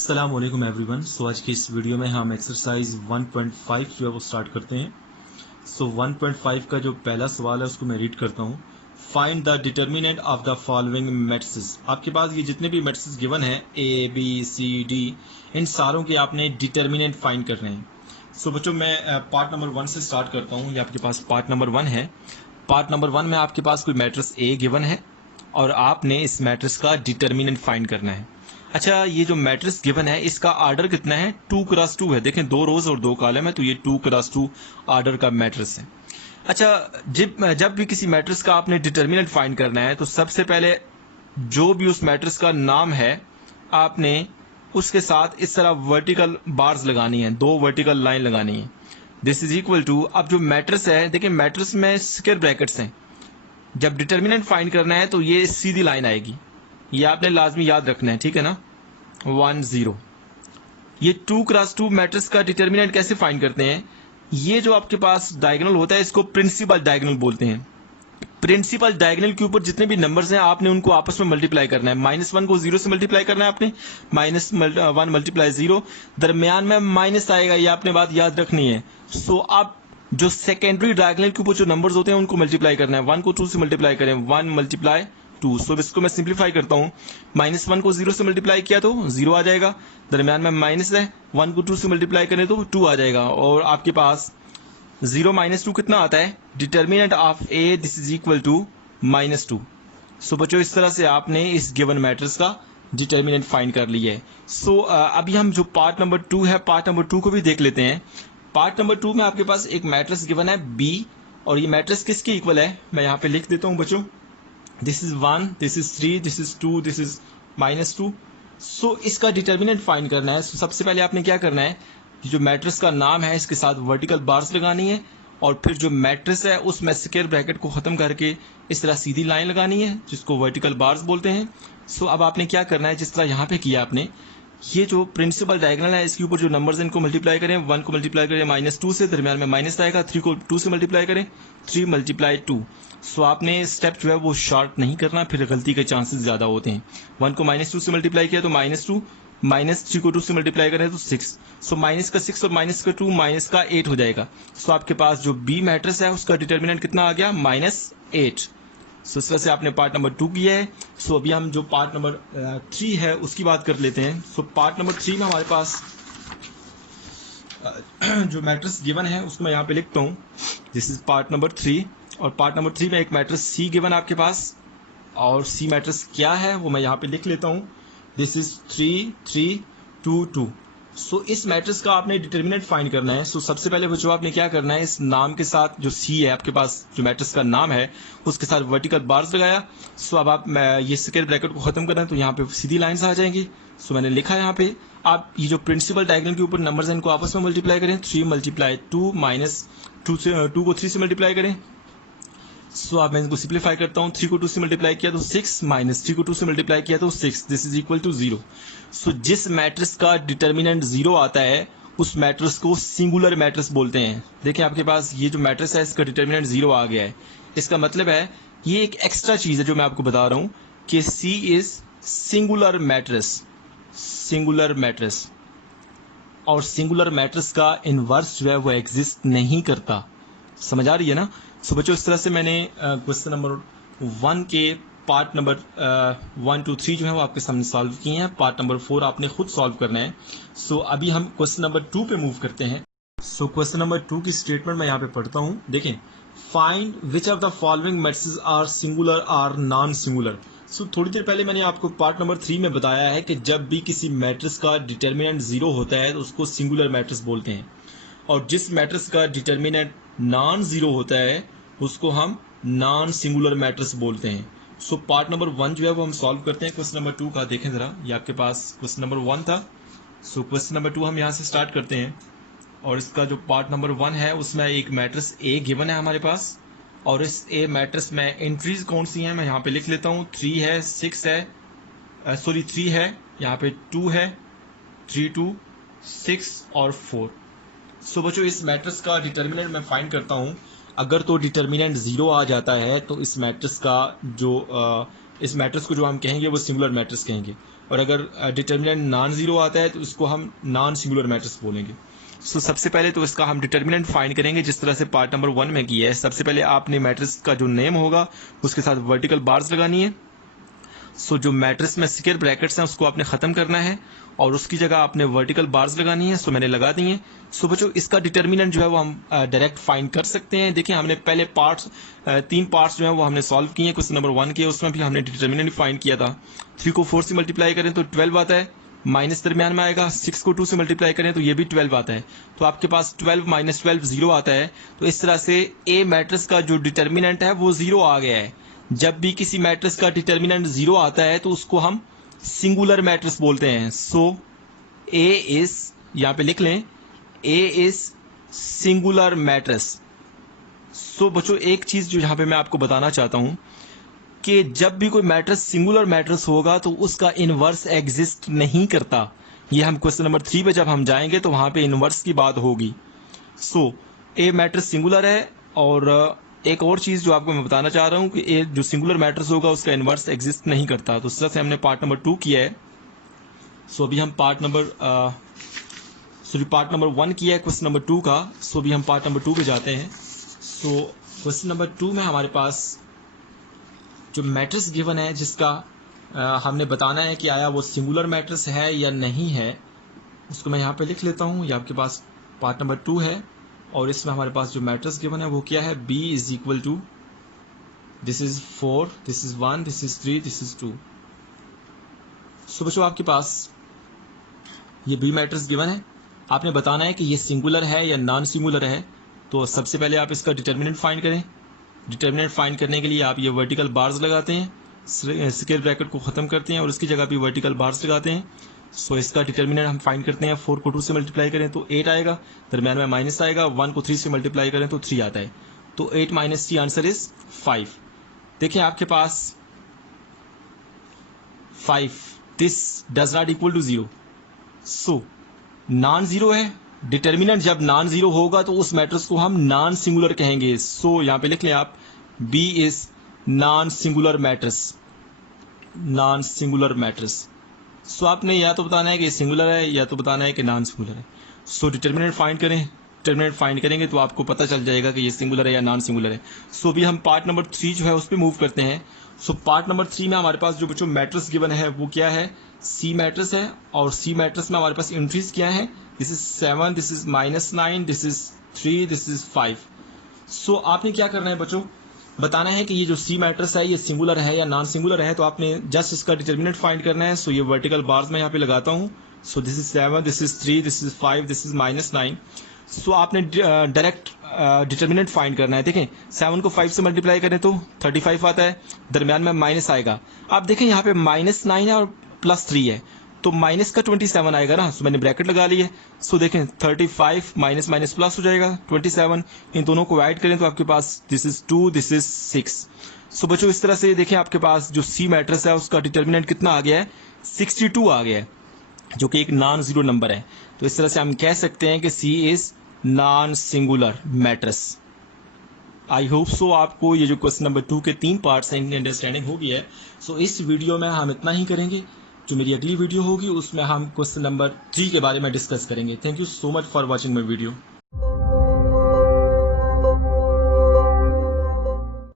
अस्सलाम वालेकुम एवरीवन। सो आज की इस वीडियो में हम एक्सरसाइज 1.5 जो है वो स्टार्ट करते हैं। सो 1.5 का जो पहला सवाल है उसको मैं रीड करता हूँ। Find the determinant of the following matrices. आपके पास ये जितने भी मैट्रिसेस गिवन है ए बी सी डी, इन सारों के आपने डिटर्मिनेंट फाइंड करने हैं। सो बच्चों मैं पार्ट नंबर 1 से स्टार्ट करता हूँ। ये आपके पास पार्ट नंबर 1 है। पार्ट नंबर 1 में आपके पास कोई मैट्रिक्स ए गिवन है और आपने इस मैट्रिक्स का डिटर्मिनेंट फाइंड करना है। अच्छा, ये जो मैट्रिक्स गिवन है इसका आर्डर कितना है? 2x2 है। देखें 2 रोज और 2 कॉलम है, तो ये 2x2 आर्डर का मैट्रिक्स है। अच्छा, जब भी किसी मैट्रिक्स का आपने डिटर्मिनेंट फाइंड करना है तो सबसे पहले जो भी उस मैट्रिक्स का नाम है आपने उसके साथ इस तरह वर्टिकल बार्स लगानी है, 2 वर्टिकल लाइन लगानी है। दिस इज इक्वल टू, अब जो मैट्रिक्स है देखिए मैट्रिक्स में स्क्वायर ब्रैकेट्स हैं। जब डिटर्मिनेंट फाइंड करना है तो ये सीधी लाइन आएगी, ये आपने लाजमी याद रखना है, ठीक है ना। 1 0। ये 2x2 मैट्रिक्स का डिटर्मिनेंट कैसे फाइंड करते हैं? ये जो आपके पास डायगोनल होता है इसको प्रिंसिपल डायगोनल बोलते हैं। प्रिंसिपल डायगोनल के ऊपर जितने भी नंबर्स हैं आपने उनको आपस में मल्टीप्लाई करना है। -1 को 0 से मल्टीप्लाई करना है आपने, -1 मल्टीप्लाई 0, दरमियान में माइनस आएगा, ये आपने बात याद रखनी है। सो आप जो सेकेंडरी डायगोनल के ऊपर जो नंबर्स होते हैं उनको मल्टीप्लाई करना है। 1 को 2 से मल्टीप्लाई करें, 1 मल्टीप्लाई 2। सो इसको मैं सिंप्लीफाई करता हूँ। -1 को 0 से मल्टीप्लाई किया तो 0 आ जाएगा, दरमियान में माइनस है, 1 को 2 से मल्टीप्लाई करें तो 2 आ जाएगा, और आपके पास 0 - 2 कितना आता है? Determinant of A this is equal to -2। So बच्चों इस तरह से आपने इस गिवन मैट्रिक्स का डिटर्मिनेंट फाइंड कर लिया है। सो अभी हम जो पार्ट नंबर 2 है, पार्ट नंबर 2 को भी देख लेते हैं। पार्ट नंबर 2 में आपके पास एक मैट्रिक्स गिवन है बी, और ये मैट्रिक्स किसके इक्वल है मैं यहाँ पे लिख देता हूँ बच्चों। This is 1, this is 3, this is 2, this is -2। सो इसका डिटर्मिनेंट फाइंड करना है। सबसे पहले आपने क्या करना है, जो मैट्रिक्स का नाम है इसके साथ वर्टिकल बार्स लगानी है, और फिर जो मैट्रिक्स है उसमें स्क्वायर ब्रैकेट को खत्म करके इस तरह सीधी लाइन लगानी है जिसको वर्टिकल बार्स बोलते हैं। सो अब आपने क्या करना है, जिस तरह यहाँ पे किया आपने, ये जो प्रिंसिपल डायगोनल है इसके ऊपर जो नंबर्स हैं इनको मल्टीप्लाई करें। 1 को मल्टीप्लाई करें -2 से, दरमियान में माइनस आएगा। 3 को 2 से मल्टीप्लाई करें, 3 मल्टीप्लाई 2। सो आपने स्टेप जो है वो शॉर्ट नहीं करना, फिर गलती के चांसेस ज़्यादा होते हैं। 1 को -2 से मल्टीप्लाई किया तो -2, -3 को 2 से मल्टीप्लाई करें तो 6। सो माइनस का 6 और माइनस का 2 माइनस का 8 हो जाएगा। सो आपके पास जो बी मैट्रिक्स है उसका डिटर्मिनेंट कितना आ गया? -8। सो इस तरह से आपने पार्ट नंबर 2 किया है। सो अभी हम जो पार्ट नंबर 3 है उसकी बात कर लेते हैं। सो पार्ट नंबर 3 में हमारे पास जो मैट्रिक्स गिवन है उसको मैं यहाँ पे लिखता हूँ। दिस इज पार्ट नंबर 3, और पार्ट नंबर 3 में एक मैट्रिक्स सी गिवन आपके पास, और सी मैट्रिक्स क्या है वो मैं यहाँ पे लिख लेता हूँ। This is 3 3 2 2। सो इस मैट्रिक्स का आपने डिटर्मिनेंट फाइंड करना है। सो सबसे पहले जो आपने क्या करना है, इस नाम के साथ जो सी है आपके पास, जो मैट्रिक्स का नाम है उसके साथ वर्टिकल बार्स लगाया। सो अब आप ये स्क्वायर ब्रैकेट को खत्म करना है तो यहाँ पे सीधी लाइंस आ जाएंगी। सो मैंने लिखा यहाँ पे, आप ये जो प्रिंसिपल डायगोनल के ऊपर नंबर्स हैं इनको आपस में मल्टीप्लाई करें। 3 मल्टीप्लाई 2 -2 को 3 से मल्टीप्लाई करें। सो अब मैं इनको सिंप्लीफाई करता हूँ। 3 को 2 से मल्टीप्लाई किया तो 6, -3 को 2 से मल्टीप्लाई किया तो 6, दिस इज इक्वल टू 0। सो जिस मैट्रिक्स का डिटर्मिनेंट 0 आता है उस मैट्रिक्स को सिंगुलर मैट्रिक्स बोलते हैं। देखिए आपके पास ये जो मैट्रिक्स है इसका डिटर्मिनेंट 0 आ गया है। इसका मतलब है ये एक एक्स्ट्रा चीज है जो मैं आपको बता रहा हूँ कि C is singular matrix. Singular matrix, और सिंगुलर मैट्रिक्स का इनवर्स जो है वो एग्जिस्ट नहीं करता। समझ आ रही है ना। सो बच्चों इस तरह से मैंने क्वेश्चन नंबर 1 के पार्ट नंबर 1 2 3 जो है वो आपके सामने सॉल्व किए हैं। पार्ट नंबर 4 आपने खुद सॉल्व करना है। सो अभी हम क्वेश्चन नंबर 2 पे मूव करते हैं। सो क्वेश्चन नंबर 2 की स्टेटमेंट मैं यहाँ पे पढ़ता हूँ। देखें, find which of the following matrices are singular or non singular. So थोड़ी देर पहले मैंने आपको पार्ट नंबर 3 में बताया है कि जब भी किसी मैट्रिक्स का डिटर्मिनेंट 0 होता है तो उसको सिंगुलर मैट्रिक्स बोलते हैं, और जिस मैट्रिक्स का डिटर्मिनेंट नॉन 0 होता है उसको हम नॉन सिंगुलर मैट्रिक्स बोलते हैं। सो पार्ट नंबर 1 जो है वो हम सॉल्व करते हैं क्वेश्चन नंबर 2 का। देखें जरा, ये आपके पास क्वेश्चन नंबर 1 था। सो क्वेश्चन नंबर 2 हम यहाँ से स्टार्ट करते हैं, और इसका जो पार्ट नंबर 1 है उसमें एक मैट्रिक्स ए गिवन है हमारे पास, और इस ए मैट्रिक्स में एंट्रीज कौन सी हैं मैं यहाँ पे लिख लेता हूँ। 3 है, 6 है, 3 है, यहाँ पे 2 है, 3 2 6 और 4। सो बच्चों इस मैट्रिक्स का डिटर्मिनेंट मैं फाइंड करता हूँ। अगर तो डिटर्मिनेंट 0 आ जाता है तो इस मैट्रिक्स का जो इस मैट्रिक्स को जो हम कहेंगे वो सिंगुलर मैट्रिक्स कहेंगे, और अगर डिटर्मिनेंट नॉन जीरो आता है तो उसको हम नॉन सिंगुलर मैट्रिक्स बोलेंगे। सो सबसे पहले तो इसका हम डिटर्मिनेंट फाइंड करेंगे जिस तरह से पार्ट नंबर 1 में किया है। सबसे पहले आपने मैट्रिक्स का जो नेम होगा उसके साथ वर्टिकल बार्स लगानी है। सो जो मैट्रिक्स में स्क्वायर ब्रैकेट्स हैं उसको आपने खत्म करना है और उसकी जगह आपने वर्टिकल बार्स लगानी है। सो मैंने लगा दी है। सो बच्चों इसका डिटर्मिनेंट जो है वो हम डायरेक्ट फाइंड कर सकते हैं। देखिए हमने पहले तीन पार्ट्स जो है वो हमने सॉल्व किए। क्वेश्चन नंबर 1 के उसमें भी हमने डिटर्मिनेंट फाइंड किया था। 3 को 4 से मल्टीप्लाई करें तो 12 आता है, माइनस दरमियान में आएगा। 6 को 2 से मल्टीप्लाई करें तो ये भी 12 आता है। तो आपके पास 12 माइनस 12 0 आता है। तो इस तरह से ए मैट्रिक्स का जो डिटर्मिनेंट है वो 0 आ गया है। जब भी किसी मैट्रिक्स का डिटर्मिनेंट 0 आता है तो उसको हम सिंगुलर मैट्रिक्स बोलते हैं। सो ए इज, यहाँ पे लिख लें, ए इज सिंगुलर मैट्रिक्स। सो बच्चों एक चीज जो यहाँ पे मैं आपको बताना चाहता हूं कि जब भी कोई मैट्रिक्स सिंगुलर मैट्रिक्स होगा तो उसका इनवर्स एग्जिस्ट नहीं करता। ये हम क्वेश्चन नंबर 3 पे जब हम जाएंगे तो वहां पे इनवर्स की बात होगी। सो ए मैट्रिक्स सिंगुलर है। और एक और चीज जो आपको मैं बताना चाह रहा हूं कि ए जो सिंगुलर मैट्रिक्स होगा उसका इनवर्स एग्जिस्ट नहीं करता। तो इस तरह से हमने पार्ट नंबर 2 किया है। सो अभी हम पार्ट नंबर 1 किया है क्वेश्चन नंबर 2 का। सो अभी हम पार्ट नंबर 2 पे जाते हैं। सो क्वेश्चन नंबर 2 में हमारे पास जो मैट्रिक्स गिवन है जिसका हमने बताना है कि आया वो सिंगुलर मैट्रिक्स है या नहीं है, उसको मैं यहाँ पे लिख लेता हूँ। ये आपके पास पार्ट नंबर 2 है और इसमें हमारे पास जो मैट्रिक्स गिवन है वो क्या है, b is equal to, this is 4, this is 1, this is 3, this is 2। So बच्चों आपके पास ये बी मैट्रिक्स गिवन है। आपने बताना है कि ये सिंगुलर है या नॉन सिंगुलर है। तो सबसे पहले आप इसका डिटर्मिनेंट फाइंड करें। डिटर्मिनेंट फाइंड करने के लिए आप ये वर्टिकल बार्स लगाते हैं, स्क्वायर ब्रैकेट को खत्म करते हैं और उसकी जगह पे वर्टिकल बार्स लगाते हैं। सो इसका डिटर्मिनेंट हम फाइंड करते हैं। 4 को 2 से मल्टीप्लाई करें तो 8 आएगा, दरम्यान में माइनस आएगा। 1 को 3 से मल्टीप्लाई करें तो 3 आता है। तो 8 माइनस 3 आंसर इज 5। देखिए आपके पास 5, this does not equal to 0। So non zero है। डिटर्मिनेंट जब नॉन जीरो होगा तो उस मैट्रिक्स को हम नॉन सिंगुलर कहेंगे। सो यहाँ पे लिख लें आप, B is non singular matrix, non singular matrix. So आपने या तो बताना है कि सिंगुलर है या तो बताना है कि नॉन सिंगुलर है। सो डिटर्मिनेंट फाइंड करें। डिटर्मिनेंट फाइंड करेंगे तो आपको पता चल जाएगा कि ये सिंगुलर है या नॉन सिंगुलर है। सो अभी हम पार्ट नंबर 3 जो है उस पर मूव करते हैं। सो पार्ट नंबर 3 में हमारे पास जो बच्चों मैट्रिक्स गिवन है वो क्या है, सी मैट्रिक्स है। और सी मैट्रिक्स में हमारे पास एंट्रीज क्या है, this is 7, this is -9, this is 3, this is 5। सो आपने क्या करना है बच्चों, बताना है कि ये जो सी मैट्रिक्स है ये सिंगुलर है या नॉन सिंगुलर है। तो आपने जस्ट इसका डिटर्मिनेंट फाइंड करना है। सो ये वर्टिकल बार्स मैं यहाँ पे लगाता हूँ। So this is 7, this is 3, this is 5, this is -9। सो आपने डायरेक्ट डिटर्मिनेंट फाइंड करना है। देखें 7 को 5 से मल्टीप्लाई करें तो 35 आता है, दरम्यान में माइनस आएगा। आप देखें यहाँ पे -9 है और +3 है तो माइनस का 27 आएगा ना। सो मैंने ब्रैकेट लगा ली है। सो देखें 35 माइनस माइनस प्लस हो जाएगा 27। इन दोनों को ऐड करें तो आपके पास दिस इज 2, दिस इज 6। सो बच्चों इस तरह से देखें आपके पास जो सी मैट्रिक्स है उसका डिटर्मिनेंट कितना आ गया है, 62 आ गया है, जो कि एक नॉन जीरो नंबर है। तो इस तरह से हम कह सकते हैं कि C is non singular matrix. I hope so आपको ये जो क्वेश्चन नंबर 2 के 3 पार्ट्स हैं इनकी अंडरस्टैंडिंग हो गई है। सो इस वीडियो में हम इतना ही करेंगे। जो मेरी अगली वीडियो होगी उसमें हम क्वेश्चन नंबर 3 के बारे में डिस्कस करेंगे। Thank you so much for watching my video.